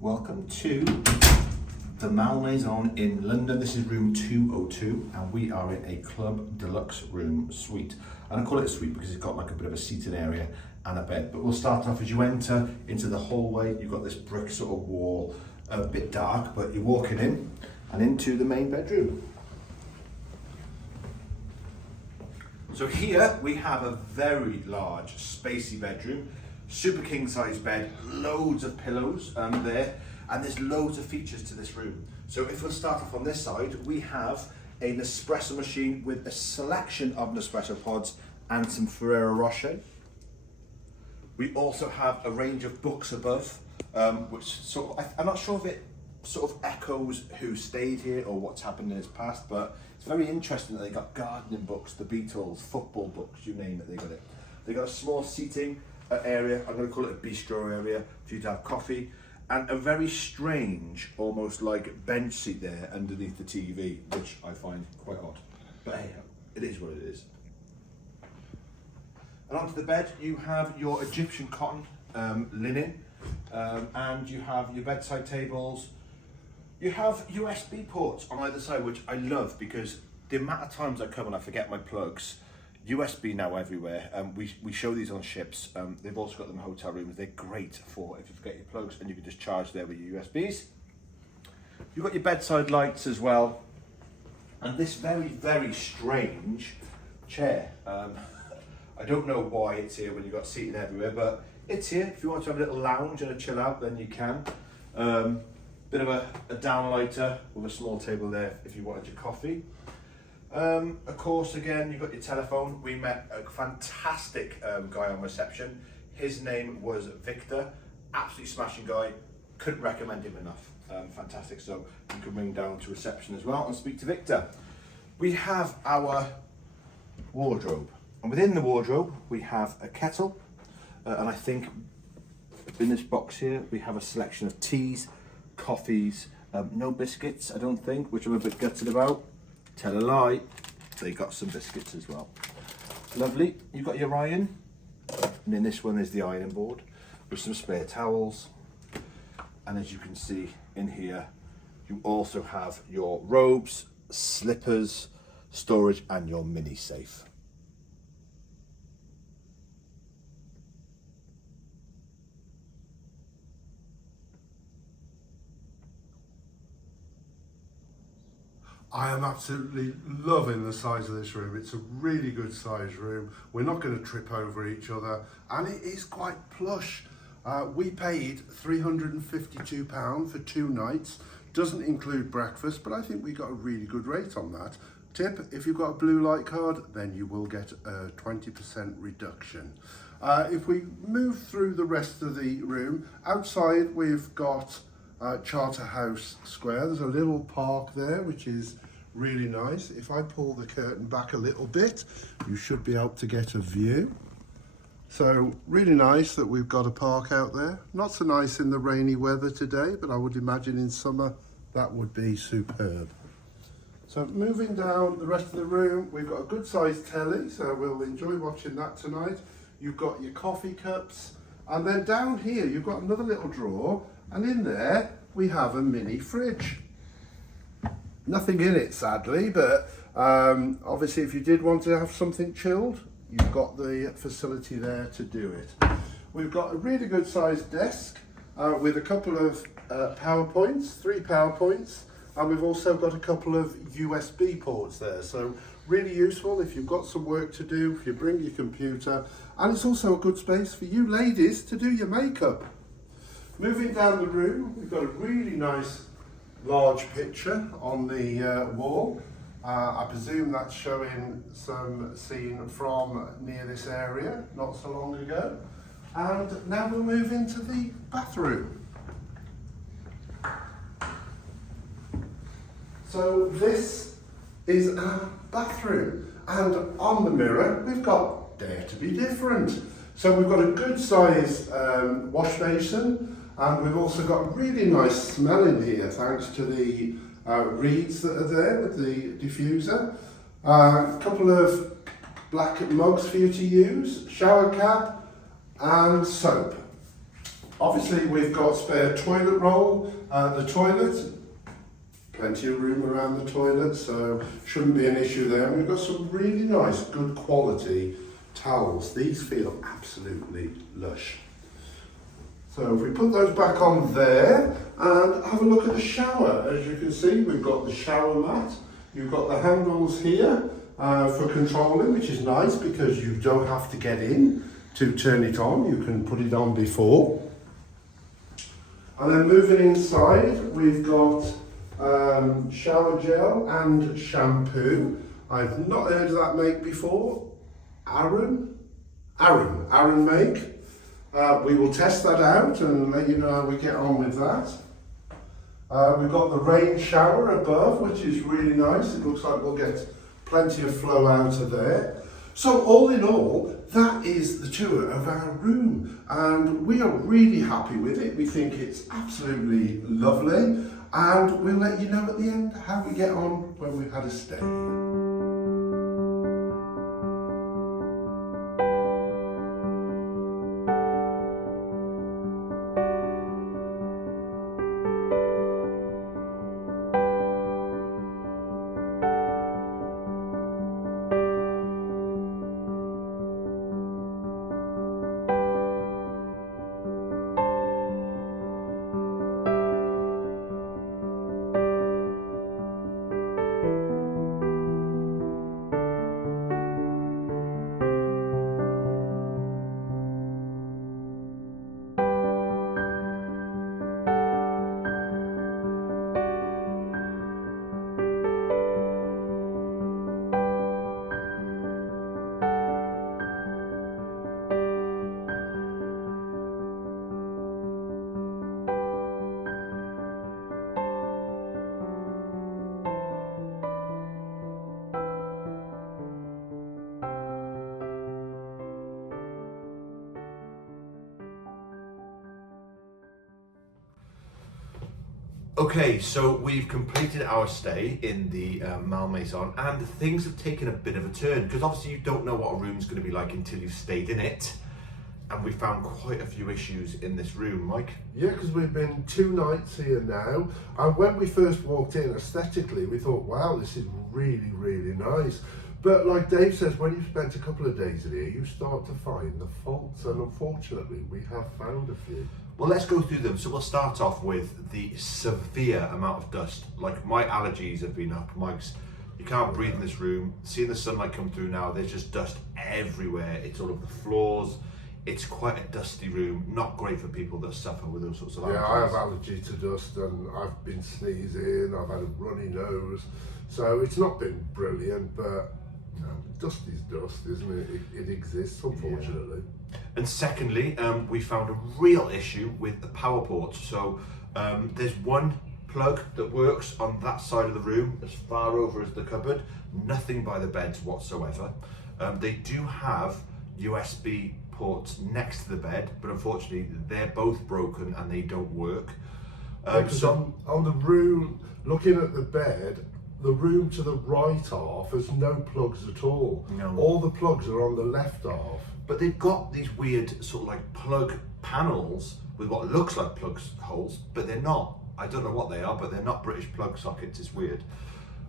Welcome to the Malmaison in London. This is room 202 and we are in a club deluxe room suite. And I call it a suite because it's got like a bit of a seating area and a bed. But we'll start off as you enter into the hallway. You've got this brick sort of wall, a bit dark, but you're walking in and into the main bedroom. So here we have a very large, spacey bedroom. Super king size bed, loads of pillows there, and there's loads of features to this room. So if we'll start off on this side, we have an Nespresso machine with a selection of Nespresso pods and some Ferrero Rocher. We also have a range of books above, which sort of, I'm not sure if it sort of echoes who stayed here or what's happened in its past, but it's very interesting that they got gardening books, the Beatles, football books, you name it, they got it. They got a small seating area, I'm going to call it a bistro area for you to have coffee, and a very strange, almost like bench seat there underneath the TV, which I find quite odd. But hey, it is what it is. And onto the bed, you have your Egyptian cotton linen, and you have your bedside tables. You have USB ports on either side, which I love because the amount of times I come and I forget my plugs. USB now everywhere. We show these on ships. They've also got them in hotel rooms. They're great for if you forget your plugs and you can just charge there with your USBs. You've got your bedside lights as well. And this very, very strange chair. I don't know why it's here when you've got seating everywhere, but it's here. If you want to have a little lounge and a chill out, then you can. Bit of a downlighter with a small table there if you wanted your coffee. Of course, again, you've got your telephone. We met a fantastic guy on reception. His name was Victor, absolutely smashing guy. Couldn't recommend him enough. Fantastic. So you can ring down to reception as well and speak to Victor. We have our wardrobe, and within the wardrobe we have a kettle, and I think in this box here we have a selection of teas, coffees, no biscuits, I don't think, which I'm a bit gutted about. Tell a lie, they got some biscuits as well. Lovely. You've got your iron, and in this one is the ironing board with some spare towels. And as you can see in here, you also have your robes, slippers, storage, and your mini safe. I am absolutely loving the size of this room. It's a really good size room. We're not going to trip over each other, and it is quite plush. We paid £352 for 2 nights. Doesn't include breakfast, but I think we got a really good rate on that. Tip, if you've got a blue light card, then you will get a 20% reduction. If we move through the rest of the room, outside we've got Charterhouse Square. There's a little park there, which is really nice. If I pull the curtain back a little bit, you should be able to get a view. So really nice that we've got a park out there. Not so nice in the rainy weather today, but I would imagine in summer that would be superb. So moving down the rest of the room, we've got a good sized telly, so we'll enjoy watching that tonight. You've got your coffee cups, and then down here you've got another little drawer, and in there we have a mini fridge. Nothing in it, sadly, but obviously if you did want to have something chilled, you've got the facility there to do it. We've got a really good sized desk with a couple of PowerPoints, 3 PowerPoints, and we've also got a couple of USB ports there. So really useful if you've got some work to do, if you bring your computer, and it's also a good space for you ladies to do your makeup. Moving down the room, we've got a really nice large picture on the wall. I presume that's showing some scene from near this area, not so long ago. And now we'll move into the bathroom. So this is our bathroom, and on the mirror we've got Dare to be Different. So we've got a good size wash basin, and we've also got a really nice smell in here thanks to the reeds that are there with the diffuser. A couple of black mugs for you to use, shower cap and soap. Obviously we've got spare toilet roll, the toilet, plenty of room around the toilet, so shouldn't be an issue there. And we've got some really nice, good quality towels. These feel absolutely lush. So if we put those back on there and have a look at the shower, as you can see, we've got the shower mat. You've got the handles here for controlling, which is nice because you don't have to get in to turn it on. You can put it on before. And then moving inside, we've got shower gel and shampoo. I've not heard of that make before. Aaron make. We will test that out and let you know how we get on with that. We've got the rain shower above, which is really nice. It looks like we'll get plenty of flow out of there. So all in all, that is the tour of our room, and we are really happy with it. We think it's absolutely lovely, and we'll let you know at the end how we get on when we've had a stay. Okay, so we've completed our stay in the Malmaison, and things have taken a bit of a turn because obviously you don't know what a room's going to be like until you've stayed in it, and we found quite a few issues in this room, Mike. Yeah, because we've been 2 nights here now, and when we first walked in, aesthetically, we thought, wow, this is really, really nice. But like Dave says, when you've spent a couple of days in here, you start to find the faults, and unfortunately, we have found a few. Well, let's go through them. So we'll start off with the severe amount of dust. Like, my allergies have been up. Mike's, you can't breathe in this room. Seeing the sunlight come through now, there's just dust everywhere. It's all over the floors. It's quite a dusty room. Not great for people that suffer with those sorts of allergies. Yeah, I have allergy to dust, and I've been sneezing, I've had a runny nose. So it's not been brilliant, but you know, dust is dust, isn't it? It exists, unfortunately. Yeah. And secondly, we found a real issue with the power ports. So there's one plug that works on that side of the room, as far over as the cupboard, nothing by the beds whatsoever. They do have USB ports next to the bed, but unfortunately they're both broken and they don't work. So on the room, looking at the bed, the room to the right half has no plugs at all. No. All the plugs are on the left half. But they've got these weird sort of like plug panels with what looks like plug holes, but they're not. I don't know what they are, but they're not British plug sockets. It's weird.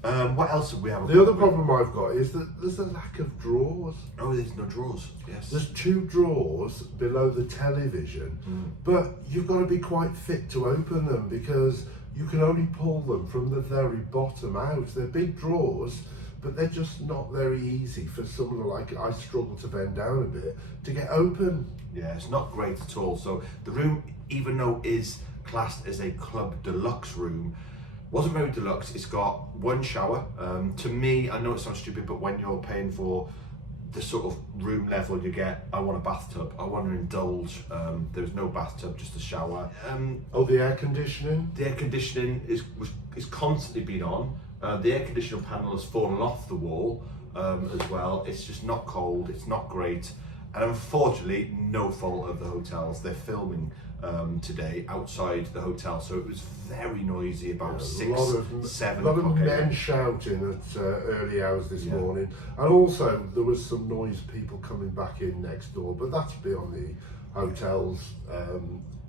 What else have we have? The other problem I've got is that there's a lack of drawers. Oh, there's no drawers. Yes. There's 2 drawers below the television, but you've got to be quite fit to open them because you can only pull them from the very bottom out. They're big drawers, but they're just not very easy for someone like I struggle to bend down a bit to get open. Yeah, it's not great at all. So the room, even though it is classed as a club deluxe room, wasn't very deluxe. It's got one shower. To me, I know it sounds stupid, but when you're paying for the sort of room level you get, I want a bathtub. I want to indulge. There's no bathtub, just a shower. Oh, the air conditioning? The air conditioning is constantly been on. The air conditioning panel has fallen off the wall as well. It's just not cold. It's not great. And unfortunately, no fault of the hotels. They're filming today outside the hotel, so it was very noisy about 7 A lot of men shouting at early hours this morning, and also there was some noise, people coming back in next door, but that's beyond the hotel's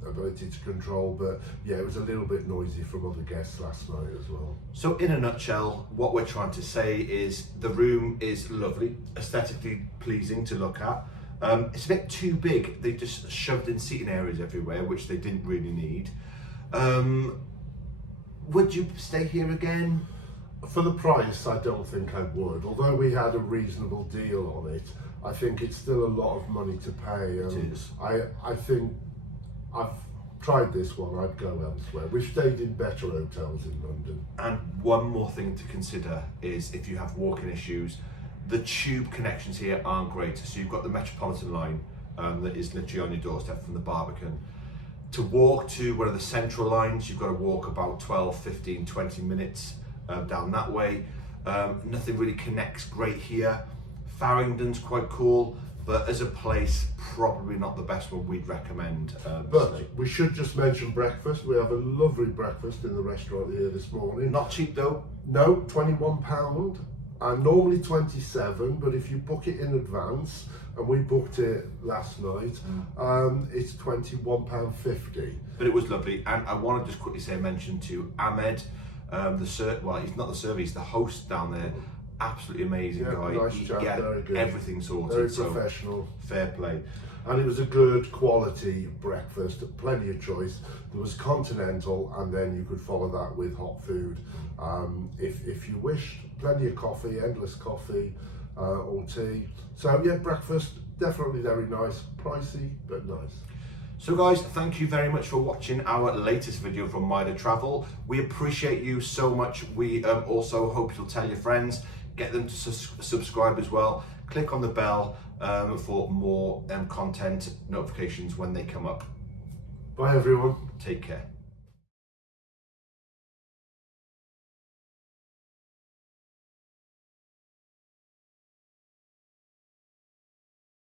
ability to control, but yeah, it was a little bit noisy from other guests last night as well. So in a nutshell, what we're trying to say is the room is lovely, aesthetically pleasing to look at. It's a bit too big. They just shoved in seating areas everywhere, which they didn't really need. Would you stay here again? For the price, I don't think I would. Although we had a reasonable deal on it, I think it's still a lot of money to pay. It is. I think I've tried this one, I'd go elsewhere. We've stayed in better hotels in London. And one more thing to consider is if you have walking issues, the tube connections here aren't great. So you've got the Metropolitan line that is literally on your doorstep from the Barbican. To walk to one of the central lines, you've got to walk about 12, 15, 20 minutes down that way. Nothing really connects great here. Farringdon's quite cool, but as a place, probably not the best one we'd recommend. But we should just mention breakfast. We have a lovely breakfast in the restaurant here this morning. Not cheap though. No, £21. And normally 27, but if you book it in advance, and we booked it last night, it's £21.50. But it was lovely, and I want to just quickly say a mention to Ahmed, well, he's not the server, he's the host down there. Absolutely amazing guy. Nice chap, very good. Everything sorted. Very so professional. fair play. And it was a good quality breakfast, plenty of choice. There was continental, and then you could follow that with hot food. If you wished, plenty of coffee, endless coffee, or tea. So yeah, breakfast, definitely very nice. Pricey, but nice. So guys, thank you very much for watching our latest video from wheterh Travel. We appreciate you so much. We also hope you'll tell your friends, get them to subscribe as well. Click on the bell for more content notifications when they come up. Bye everyone. Take care.